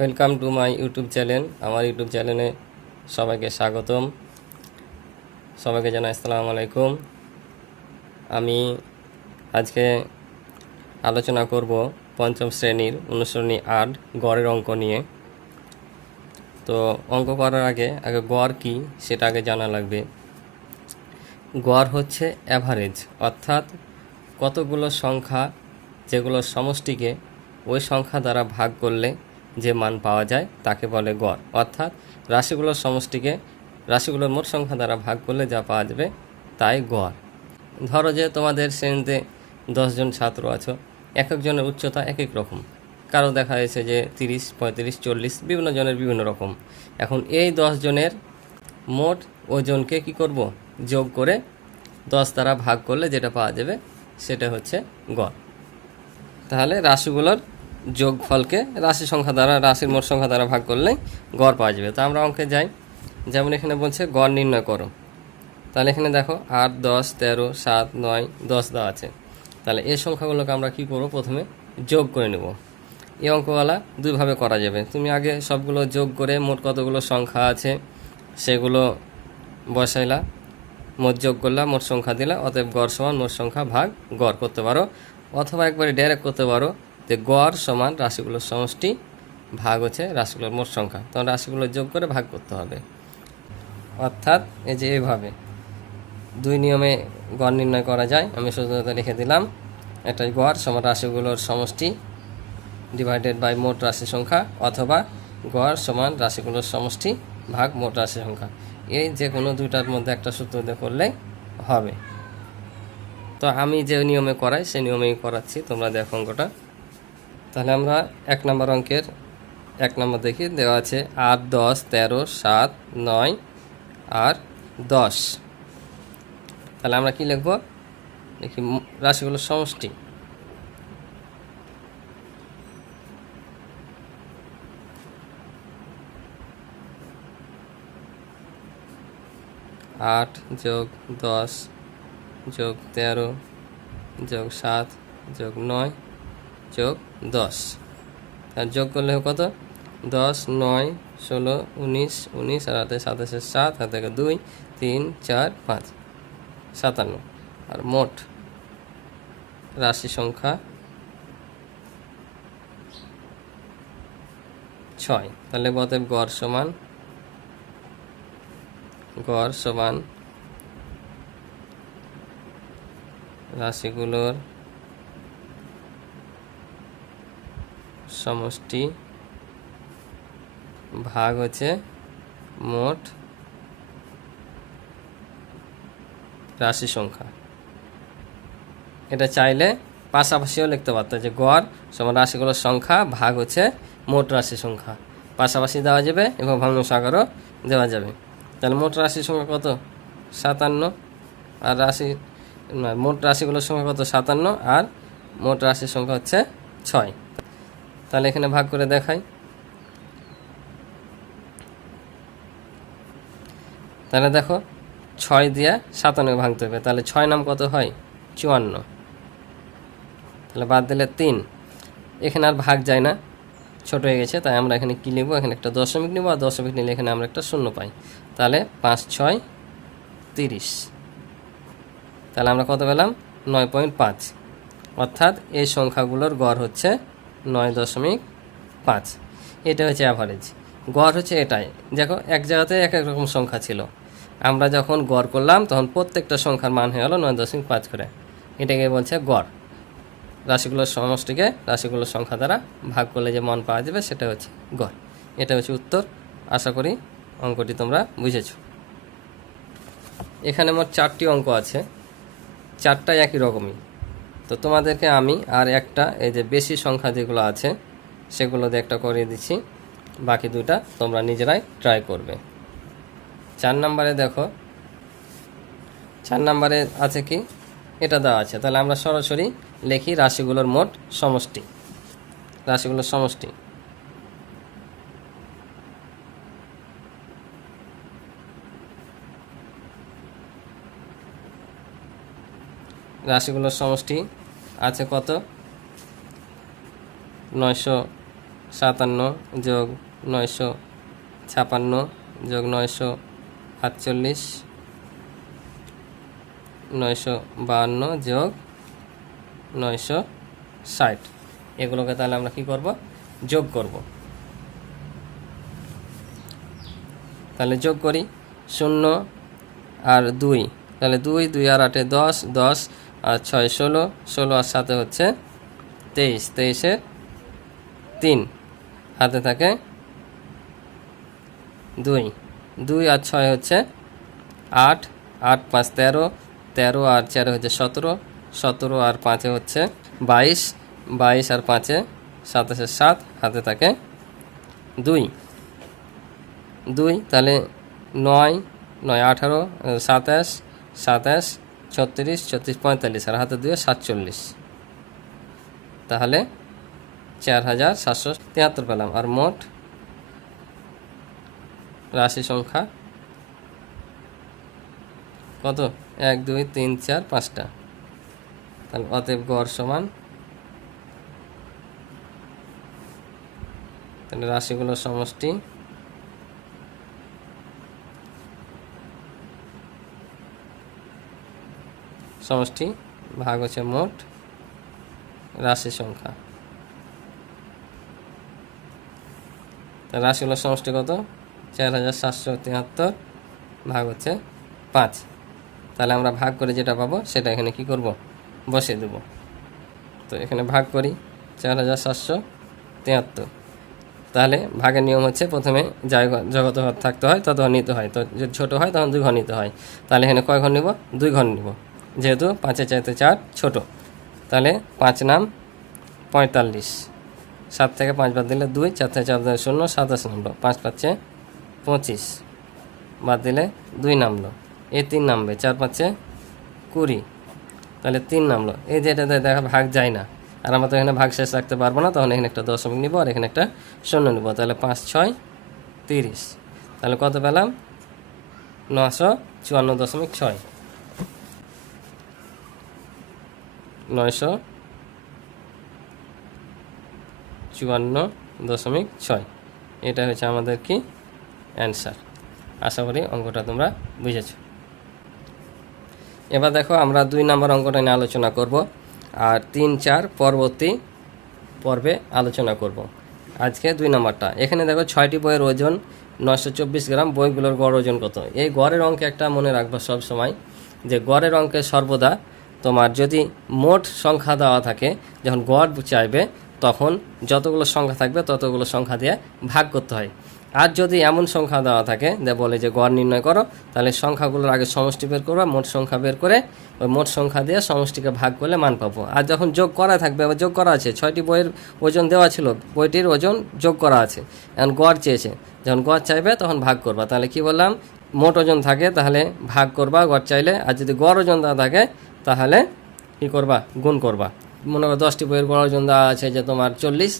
Welcome to my YouTube channel আমার YouTube চ্যানেলে সবাইকে স্বাগতম। সবাইকে জানাই আসসালামু আলাইকুম। আমি আজকে আলোচনা করব পঞ্চম শ্রেণির অনুসরণী আট, গড়ের অঙ্ক নিয়ে। তো অঙ্ক করার আগে আগে গড় কি সেটা আগে জানা লাগবে। গড় হচ্ছে অ্যাভারেজ অর্থাৎ কতগুলো সংখ্যা যেগুলোর সমষ্টিকে ওই সংখ্যা দ্বারা ভাগ করলে যে মান পাওয়া যায় তাকে বলে গড়। অর্থাৎ রাশিগুলোর সমষ্টিকে, রাশিগুলোর মোট সংখ্যা দ্বারা ভাগ করলে যা পাওয়া যাবে তাই গড়। ধরো যে তোমাদের শ্রেণীতে দশজন ছাত্র আছো এক একজনের উচ্চতা এক এক রকম। কারও দেখা যাচ্ছে যে তিরিশ, পঁয়ত্রিশ, চল্লিশ, বিভিন্ন জনের বিভিন্ন রকম। এখন এই জনের মোট ওজনকে কি করব? যোগ করে দশ দ্বারা ভাগ করলে যেটা পাওয়া যাবে সেটা হচ্ছে গড়। তাহলে রাশিগুলোর যোগফলকে রাশি সংখ্যা দ্বারা, রাশির মোট সংখ্যা দ্বারা ভাগ করলেই গড় পাওয়া যাবে। তো আমরা অঙ্কে যাই। যেমন এখানে বলছে গড় নির্ণয় করো। তাহলে এখানে দেখো আট, দশ, তেরো, সাত, নয়, দশ দেওয়া আছে। তাহলে এই সংখ্যাগুলোকে আমরা কি করব? প্রথমে যোগ করে নেব। এই অঙ্কওয়ালা দুইভাবে করা যাবে। তুমি আগে সবগুলো যোগ করে মোট কতগুলো সংখ্যা আছে সেগুলো বসাইলা, মোট যোগ করলা, মোট সংখ্যা দিলা, অতএব গড় সমান মোট সংখ্যা ভাগ গড় করতে পারো। অথবা একবারে ডাইরেক্ট করতে পারো। যে গড় সমান রাশিগুলোর সমষ্টি ভাগ হচ্ছে রাশিগুলোর মোট সংখ্যা। তখন রাশিগুলো যোগ করে ভাগ করতে হবে। অর্থাৎ এই যে এইভাবে দুই নিয়মে গড় নির্ণয় করা যায়। আমি শুধুমাত্র লিখে দিলাম একটা গড় সমান রাশিগুলোর সমষ্টি ডিভাইডেড বাই মোট রাশি সংখ্যা অথবা গড় সমান রাশিগুলোর সমষ্টি ভাগ মোট রাশি সংখ্যা। এই যে কোনো দুইটার মধ্যে একটা সূত্র দিয়ে করলে হবে। তো আমি যে নিয়মে করাই, সেই নিয়মেই করাচ্ছি। তোমরা দেখো অঙ্কটা। তাহলে আমরা এক নম্বর অঙ্কের এক নম্বর দেখি, দেওয়া আছে আট, দশ, তেরো, সাত, নয় আর দশ। তাহলে আমরা কি লিখব? দেখি রাশিগুলোর সমষ্টি। আট যোগ দশ যোগ তেরো যোগ সাত যোগ নয় যোগ দশ। আর যোগ করলে কত? দশ, নয়, ষোলো, উনিশ উনিশ, আর হাতে সাতাশে সাত, হাতে দুই, তিন, চার, পাঁচ, সাতান্ন। আর মোট রাশি সংখ্যা ছয়। তাহলে অতএব গড় সমান গড় সমান রাশিগুলোর সমষ্টি ভাগ হচ্ছে মোট রাশি সংখ্যা। এটা চাইলে পাশাপাশিও লিখতে পারতো যে গড় সমান রাশিগুলোর সংখ্যা ভাগ হচ্ছে মোট রাশি সংখ্যা। পাশাপাশি দেওয়া যাবে এবং ভগ্নাংশ দেওয়া যাবে। তাহলে মোট রাশির সংখ্যা কত? সাতান্ন। আর রাশি মোট রাশিগুলোর সংখ্যা কত? সাতান্ন। আর মোট রাশির সংখ্যা হচ্ছে ছয়। তাহলে এখানে ভাগ করে দেখাই। তাহলে দেখো, ছয় দিয়ে সাতান্ন ভাঙতে হবে, তাহলে ছয় নাম কত হয়? চুয়ান্ন। তাহলে বাদ দিলে তিন। এখানে আর ভাগ যায় না, ছোট হয়ে গেছে, তাই আমরা এখানে কী লিখব এখানে একটা দশমিক নিব, আর দশমিক নিলে এখানে আমরা একটা শূন্য পাই। তাহলে পাঁচ, ছয়, তিরিশ। তাহলে আমরা কত পেলাম? নয় পয়েন্ট পাঁচ। অর্থাৎ এই সংখ্যাগুলোর গড় হচ্ছে নয় দশমিক পাঁচ। এটা হচ্ছে অ্যাভারেজ গড় হচ্ছে এটাই। দেখো, এক জায়গাতে এক এক রকম সংখ্যা ছিল। আমরা যখন গড় করলাম, তখন প্রত্যেকটা সংখ্যার মান হয়ে গেলো নয় দশমিক পাঁচ করে। এটাকে বলছে গড়। রাশিগুলোর সমষ্টিকে রাশিগুলোর সংখ্যা দ্বারা ভাগ করলে যে মান পাওয়া যাবে, সেটা হচ্ছে গড়। এটা হচ্ছে উত্তর। আশা করি অঙ্কটি তোমরা বুঝেছ। এখানে মোট চারটি অঙ্ক আছে। চারটাই একই রকমই। তো তোমাদেরকে আমি আর একটা, এই যে বেশি সংখ্যা যেগুলো আছে, সেগুলো দিয়ে একটা করিয়ে দিচ্ছি। বাকি দুটা তোমরা নিজেরাই ট্রাই করবে। চার নাম্বারে দেখো, চার নাম্বারে আছে কি? এটা দেওয়া আছে। তাহলে আমরা সরাসরি লিখি রাশিগুলোর মোট সমষ্টি। রাশিগুলোর সমষ্টি। রাশিগুলোর সমষ্টি আছে কত? নয়শো সাতান্ন যোগ নয়শো ছাপান্ন যোগ নয়শো আটচল্লিশ নয়শো বাহান্ন যোগ নয়শো ষাট। এগুলোকে তাহলে আমরা কি করব? যোগ করব। তাহলে যোগ করি শূন্য আর দুই। তাহলে দুই দুই আর আটে দশ দশ আর ছয় ষোলো ষোলো আর সাথে হচ্ছে তেইশ। তেইশে তিন। হাতে থাকে দুই। দুই আর ছয় হচ্ছে আট। আট পাঁচ তেরো। তেরো আর চারে হচ্ছে সতেরো। সতেরো আর পাঁচে হচ্ছে বাইশ। বাইশ আর পাঁচে সাতাশে সাত। হাতে থাকে দুই। দুই তাহলে নয়। নয় আঠারো, সাতাশ সাতাশ ছত্রিশ ছত্রিশ পঁয়তাল্লিশ আর হাতে দুয়ে সাতচল্লিশ। তাহলে চার হাজার সাতশো তিয়াত্তর পেলাম। আর মোট রাশি সংখ্যা কত? এক, দুই, তিন, চার, পাঁচটা। তাহলে অতএব গড় সমান তাহলে রাশিগুলোর সমষ্টি সমষ্টি ভাগ হচ্ছে মোট রাশি সংখ্যা। তা রাশিগুলোর সমষ্টি কত? চার হাজার সাতশো তিয়াত্তর ভাগ হচ্ছে পাঁচ। তাহলে আমরা ভাগ করে যেটা পাবো সেটা এখানে কি করব? বসিয়ে দেব। তো এখানে ভাগ করি চার হাজার সাতশো তিয়াত্তর তাহলে ভাগের নিয়ম হচ্ছে প্রথমে যত ঘর থাকতে হয় তত ঘর নিতে হয়। তো যদি ছোটো হয়, তখন দুই ঘর নিতে হয়। তাহলে এখানে কয় ঘর নিব? দুই ঘর নিব। যেহেতু পাঁচের চাইতে চার ছোট। তাহলে পাঁচ নাম পঁয়তাল্লিশ। সাত থেকে পাঁচ বাদ দিলে দুই, চার থেকে চার দিলে শূন্য, সাতাশ নামলো। পাঁচ পাঁচে পঁচিশ বাদ দিলে দুই নামলো। এই তিন নামবে, চার পাঁচে কুড়ি। তাহলে তিন নামলো। এই যে এটাতে দেখা ভাগ যায় না। আর আমরা তো এখানে ভাগ শেষ রাখতে পারব না, তখন এখানে একটা দশমিক নিব আর এখানে একটা শূন্য নিব। তাহলে পাঁচ, ছয়, তিরিশ। তাহলে কত পেলাম? নশো চুয়ান্ন দশমিক ছয়। নয়শো চুয়ান্ন দশমিক ছয়। এটা হচ্ছে আমাদের কি অ্যান্সার। আশা করি অঙ্কটা তোমরা বুঝেছ। এবার দেখো আমরা দুই নম্বর অঙ্কটা নিয়ে আলোচনা করব আর তিন, চার পরবর্তী পর্বে আলোচনা করব। আজকে দুই নম্বরটা। এখানে দেখো ছয়টি বইয়ের ওজন নশো চব্বিশ গ্রাম, বইগুলোর গড় ওজন কত? এই গড়ের অঙ্কে একটা মনে রাখব সব সময় যে গড়ের অঙ্কে সর্বদা তোমার যদি মোট সংখ্যা দেওয়া থাকে, যখন গড় চাইবে, তখন যতগুলো সংখ্যা থাকবে, ততগুলো সংখ্যা দিয়ে ভাগ করতে হয়। আর যদি এমন সংখ্যা দেওয়া থাকে, যে বলে যে গড় নির্ণয় করো, তাহলে সংখ্যাগুলোর আগে সমষ্টি বের করবা, মোট সংখ্যা বের করে ওই মোট সংখ্যা দিয়ে সমষ্টিকে ভাগ করলে মান পাবো। আর যখন যোগ করা থাকবে আবার যোগ করা আছে, ছয়টি বইয়ের ওজন দেওয়া ছিল, বইটির ওজন যোগ করা আছে, এখন গড় চেয়েছে, যখন গড় চাইবে, তখন ভাগ করবা। তাহলে কি বললাম? মোট ওজন থাকে, তাহলে ভাগ করবা গড় চাইলে, আর যদি গড় ওজন দেওয়া থাকে তাহলে কি করবা? গুণ করবা। মনে করো দশটি বইয়ের গড় ওজন দেওয়া আছে যে তোমার চল্লিশ,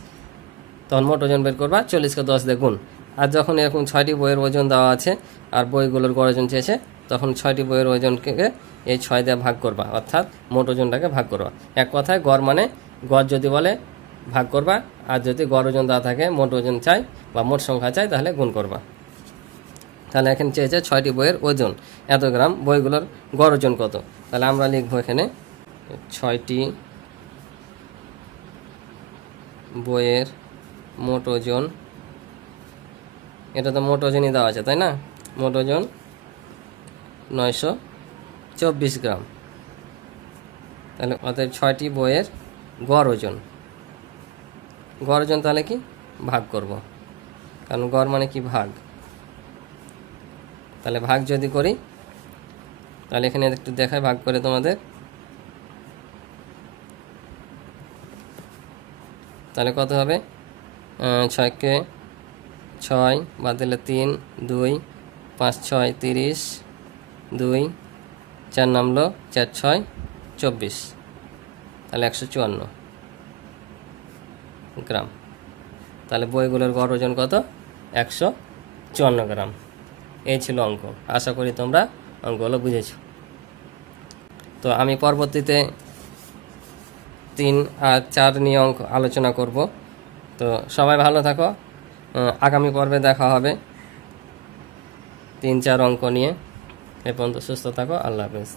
তখন মোট ওজন বের করবা, চল্লিশকে দশ দিয়ে গুণ। আর যখন এরকম ছয়টি বইয়ের ওজন দেওয়া আছে, আর বইগুলোর গড় ওজন চেয়েছে, তখন ছয়টি বইয়ের ওজনকে এই ছয় দিয়ে ভাগ করবা, অর্থাৎ মোট ওজনটাকে ভাগ করবা। এক কথায়, গড় মানে গড় যদি বলে, ভাগ করবা, আর যদি গড় ওজন দেওয়া থাকে, মোট ওজন চাই, বা মোট সংখ্যা চাই, তাহলে গুণ করবা। তাহলে এখানে চেয়েছে ছয়টি বইয়ের ওজন, এত গ্রাম বইগুলোর গড় ওজন কত? তাহলে আমরা লিখব এখানে ছয়টি বইয়ের মোট ওজন। এটা তো মোট ওজনই দেওয়া আছে, তাই না? মোট ওজন নয়শো চব্বিশ গ্রাম। তাহলে অতএব ছয়টি বইয়ের গড় ওজন। গড় ওজন তাহলে কি? ভাগ করব। কারণ গড় মানে কি ভাগ? তাহলে ভাগ যদি করি তাহলে এখানে একটু দেখায় ভাগ করে তোমাদের। তাহলে কত হবে? ছয়কে ছয় বাদ দিলে তিন, দুই, পাঁচ, ছয়, তিরিশ, দুই, চার নামলো, চার, ছয়, চব্বিশ। তাহলে একশো চুয়ান্ন গ্রাম। তাহলে বইগুলোর গড় ওজন কত? একশো চুয়ান্ন গ্রাম। এই ছিল অঙ্ক। আশা করি তোমরা অঙ্কগুলো বুঝেছ। তো আমি পরবর্তীতে তিন আর চার নিয়ে অঙ্ক আলোচনা করব। তো সবাই ভালো থাকো। আগামী পর্বে দেখা হবে। তিন চার অঙ্ক নিয়ে। এ পর্যন্ত সুস্থ থাকো। আল্লাহ হাফেজ।